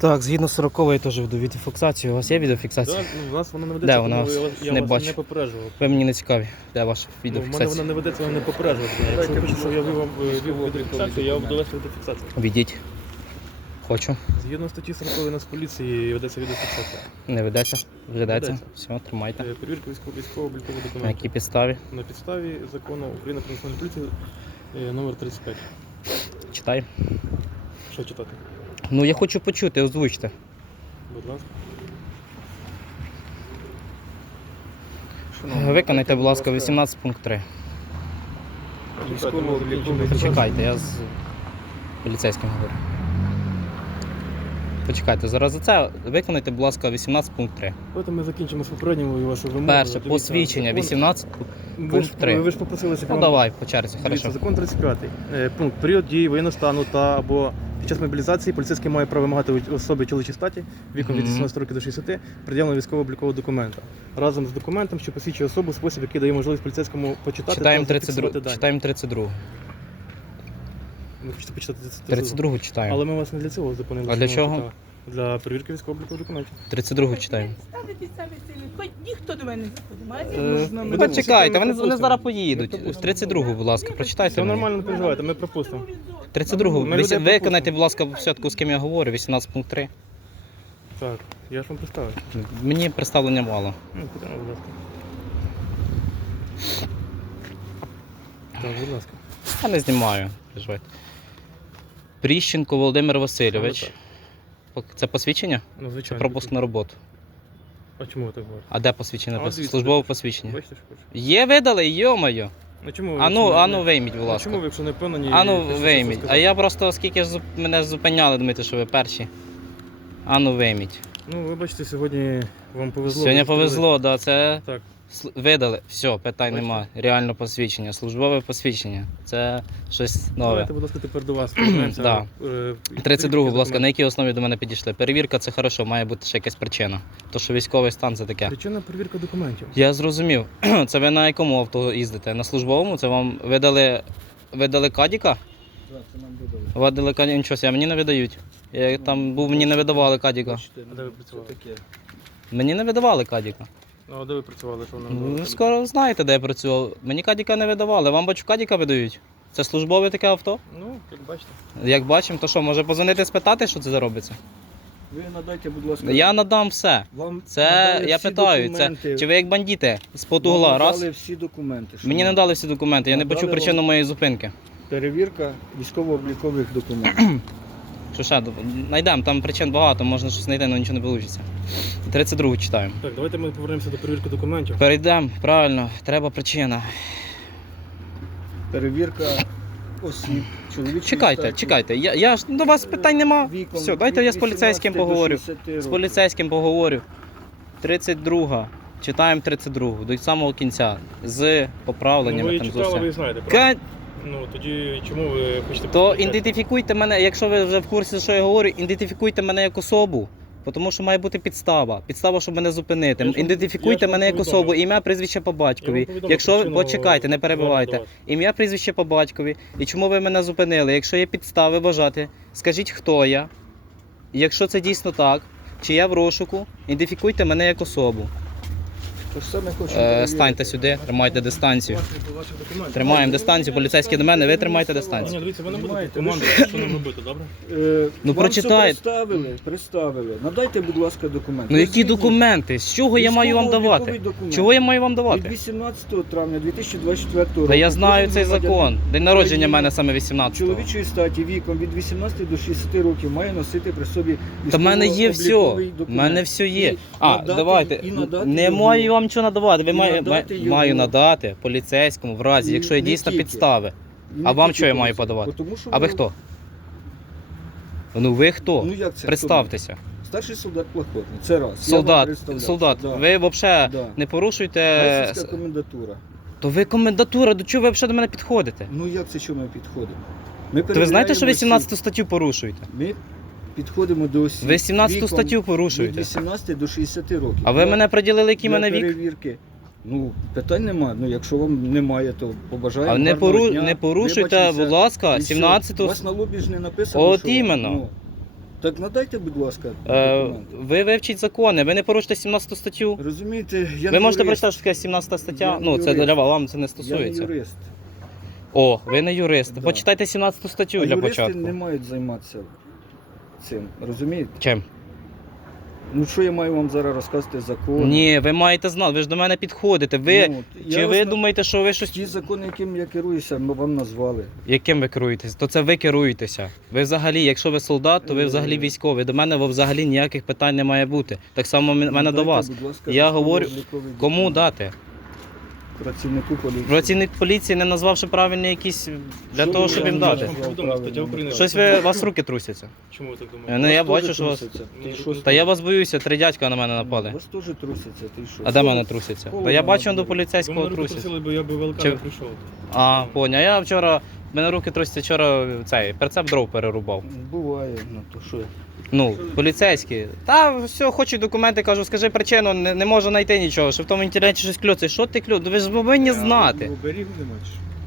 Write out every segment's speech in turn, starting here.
Так, згідно 40-ї теж веду відеофіксацію. У вас є відеофіксація? Так, ну, у нас вона не ведеться, Де вона? тому я, вас- я Не вас бачу. не попереджував. Ви мені не цікаві. Де ваша Ну, в мене відеофіксація? вона не ведеться, вона не попереджував. Якщо ви хочете, щоб я вів вам е, вів відеофіксацію, я вам довести відеофіксацію. Відіть. Хочу. Згідно статті 40 нас поліції ведеться відеофіксація. Не ведеться. Ведеться. Ведеться. Все, тримайте. Е, Перевірка військово- військово-облікових На документів. якій підставі? На підставі закону України про національну поліцію е, номер 35. Читай. Що читати? Ну я хочу почути, озвучте. Будь ласка. Виконайте, будь ласка, 18 пункт 3. Військово-обліковий Почекайте, я з поліцейським говорю. Почекайте, зараз за це виконайте, будь ласка, 18 пункт 3. Потім ми закінчимо з попередньою і вашу вимогу. Перше, Дивіться, посвідчення, закон- 18. Ви пункт ж, ви ж попросилися Ну давай, по черзі, Дивіться, хорошо. закон 35. Е, Пункт. Період дії воєнного стану та або під час мобілізації поліцейський має право вимагати у особи чоловічої статі віком від 18 років до 60 пред'явлення військово-облікового документа. Разом з документом, що посвідчує особу, спосіб, який дає можливість поліцейському почитати Читаємо та зафіксувати 32. дані. Читаємо 32. Ви хочете почитати 32? 32 читаємо. Але ми вас не для цього зупинили. А для що ми чого? Для перевірки військово-облікових документів. 32 читаємо. Цілі. Хоч ніхто до мене не заходить. Молодець. Е, можна, ми ви допустимо, Почекайте, ми вони, вони пропустимо. зараз поїдуть. пропустимо. 32, будь ласка, прочитайте. Все мені. нормально, не переживайте, ми пропустимо. 32. Ми людей Виконайте, будь ласка, все-таки з ким я говорю, 18 пункт 3. Так, я ж вам представив. Мені представлення мало. Ну, куди, будь ласка. Так, будь ласка. Я не знімаю. переживайте. Пріщенко Володимир Васильович. Це посвідчення? Ну, Це звичайно. пропуск на роботу. А чому ви так говорите? А де посвідчення? А, написано? дивіться, Службове посвідчення. Бачите, що? Є видали, йо-моє. Ну чому ви? Ану, якщо не- ану вийміть, будь А ласка. чому ви, якщо не впевнені? Ану хочете вийміть. А сказати? я просто оскільки ж зуп- мене зупиняли, думаєте, що ви перші. Ану вийміть. Ну, вибачте, сьогодні вам повезло. Сьогодні ви повезло, да, це Так. Видали, все, питань Бачите? нема. Реально посвідчення, службове посвідчення. Це щось нове. Давайте, будь ласка, тепер до вас. Да. Е, 32, будь ласка, на якій основі до мене підійшли? Перевірка це хорошо, має бути ще якась причина. То що військовий стан це таке. Причина перевірка документів. Я зрозумів. Це ви на якому авто їздите? На службовому? Це вам видали, видали кадіка? Так, це нам видали. Видали кадіка, нічого, а мені не видають. Я там був, мені не видавали кадіка. Бачите, А де ви це працювали? таке. Мені не видавали кадіка. Ну, а де ви працювали, що Ну, воно? Ви скоро знаєте, де я працював. Мені кадіка не видавали. Вам бачу, кадіка видають. Це службове таке авто? Ну, як бачите. Як бачимо, то що, може позвонити спитати, що це заробиться? Ви надайте, будь ласка. Я надам все. Вам Це надали я всі питаю, це документи. чи ви як бандити з Вам потугла раз. надали всі документи. Мені не дали всі документи, я не Надали почув вам- причину моєї зупинки. Перевірка військово-облікових документів. Що ще знайдемо, там причин багато, можна щось знайти, але нічого не вийде. 32 читаємо. Так, давайте ми повернемося до перевірки документів. Перейдемо, правильно, треба причина. Перевірка осіб, Чекайте, статі, чекайте. Я, я ж до вас питань нема. віком Все, дайте від я з поліцейським до поговорю. 60 З років. поліцейським поговорю. 32. Читаємо 32 до самого кінця. З Ну, поправленнями ви там з читали, усім. ви знаєте. правда? Ка- Ну, тоді чому ви хочете... То ідентифікуйте мене, якщо ви вже в курсі, що я говорю, ідентифікуйте мене як особу. Тому що має бути підстава. Підстава, щоб мене зупинити. Я ж вам- Ідентифікуйте я ж вам мене як повідомив. особу, ім'я, прізвище по Я вам батькові. повідомив Якщо причину почекайте, не звернення перебивайте. до вас. Ім'я, прізвище по батькові. І чому ви мене зупинили? Якщо є підстави вважати, скажіть, хто я. Якщо це дійсно так, чи я в розшуку, ідентифікуйте мене як особу. Е, станьте сюди, тримайте дистанцію. Тримаємо дистанцію, поліцейські до мене, ви тримайте дистанцію. дивіться, ви не будете Понімаєте, команду, що нам робити, добре? Е, Ну, вам все представили, представили. Надайте, будь ласка, документи. Ну які документи? З чого я маю вам військово-обліковий давати? документ. Чого я маю вам Від давати? 18 травня 2024 року. Та я знаю кожен цей громадянин закон. День народження в мене саме 18 Чоловічої статі віком від 18 до 60 років має носити при собі Та в мене є все. військово-обліковий В документ. мене все є. І А, надати- давайте. і надати Не його. маю вам нічого надавати. Ви маю, надати маю надати поліцейському в разі, І якщо є не дійсно тільки. підстави. І не А вам тільки що я маю подавати? Тому що А ви хто? Ну ви хто? Ну як це? Представтеся. Старший солдат плахотний. Це раз. Я вам Солдат, представлявся. солдат, Да. ви взагалі Да. не порушуйте. Російська комендатура. То ви комендатура, до чого ви взагалі до мене підходите? Ну як це що ми підходимо? Ми То ви знаєте, що ви 17 статтю порушуєте? Ми підходимо до осіб. Ви 17 віком статтю Від порушуєте. 18 до 60 років. А ви Для- мене приділили, який для мене вік? перевірки. Ну, питань немає. Ну, якщо вам немає, то побажаємо. А не, гарного пору... дня, не порушуйте, вибачимося, будь ласка, все. 17 У вас на лобі ж не написано, От що... іменно. Ну, Так надайте, будь ласка, Е, документи. ви вивчіть закони, ви не порушите 17 статтю. Розумієте, я ви не можете юрист. прочитати, що таке 17 стаття. Я ну, це юрист. для вас, вам це не Я не стосується. юрист. О, ви не юрист. Да. Почитайте 17 статтю а для юристи початку. не мають займатися цим. Розумієте? Чим? Ну що я маю вам зараз розказати закон? Ні, ви маєте знати, ви ж до мене підходите. Ви Ну, чи ви вас думаєте, що ви щось Ті закони, яким я керуюся, ми вам назвали. яким ви керуєтесь? То це ви керуєтеся. Ви взагалі, якщо ви солдат, то ви взагалі Е. військовий. До мене ви взагалі ніяких питань не має бути. Так само м- мене до Дайте, вас. будь ласка, Я говорю, військово-обліковий Кому дати? Працівнику поліції. Працівник поліції, не назвавши правильні якісь для Що того, ви щоб їм дати. Щось ви у вас руки трусяться. Чому ви так Е, думаєте? Ну я Вас бачу, теж що вас. труситься. Ти що? Та я вас боюся, три дядька на мене напали. Вас теж трусяться, ти що? А де мене трусяться? Та я бачу до поліцейського Ви мене руки трусять. бо я би велика Чи- не прийшов. А, поняв. Я вчора. Мене руки трусяться вчора цей прицеп дров перерубав. Буває, ну то що? Ну, поліцейські. Та все, хочу документи, кажу, скажи причину, не, не можу знайти нічого. Що в тому інтернеті щось клюється. Що ти клю? Ви ж повинні знати. Чи?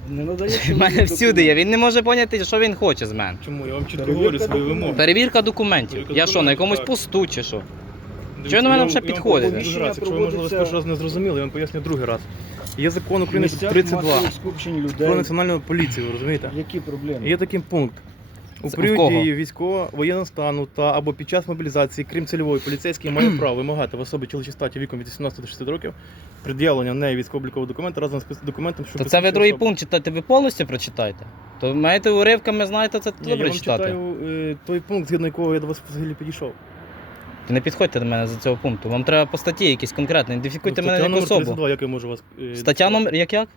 Не надає У мене всюди є. Він не може поняти, що він хоче з мене. Чому? Я вам чітко говорю свої вимоги. Перевірка документів. Я що, на якомусь посту чи що? Чого на мене вже я вам підходите? поясню другий раз. Якщо ви, можливо, Проводиться- першого разу не зрозуміли, я вам поясню другий раз. Є закон України Місцях 32 масових скупчень людей. про національну поліцію, ви розумієте? Які проблеми? Є такий пункт. У Це період кого? дії військового воєнного стану та або під час мобілізації, крім цільової, поліцейський має право вимагати в особі чоловічій статі віком від 18 до 60 років пред'явлення неї військово-облікового документа разом з пис- документом, що То це ви посвідчує другий особу. пункт читати, ви повністю прочитайте. То маєте уривками, знаєте, це Ні, я добре вам читати. читаю е, той пункт, згідно якого я до вас взагалі підійшов. Ти не підходьте до мене за цього пункту. Вам треба по статті якісь конкретно. Ідентифікуйте Ну, мене як особу. 32, як я можу вас... е, Стаття номер як як?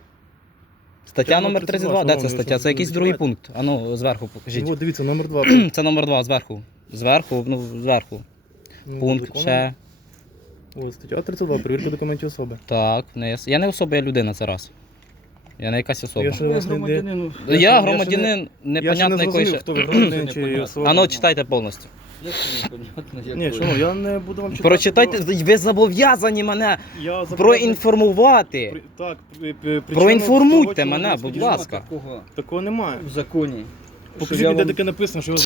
Стаття номер номер 32. Де це стаття? Це якийсь другий пункт. А ну, зверху покажіть. От дивіться, номер 2. Це номер 2, зверху. Зверху, ну, зверху. Пункт ще. От, стаття 32, перевірка документів особи. Так, вниз. Я не особа, я людина, це раз. Я не якась особа. Я ще Ви вас не де- громадянину. Я, я ще- я громадянин, Я ще не непонятно якої зрозумів, ще. хто ви громадянин чи особа. А ну, читайте повністю. Як це непонятно, як Ні, ви? шановні, я не буду вам читати. Прочитайте, ви зобов'язані мене Я проінформувати. При- Так, при- при- причому Проінформуйте того, мене, ви будь ласка. Такого Такого немає. в законі. Покажіть, я де вам- таке написано, що ви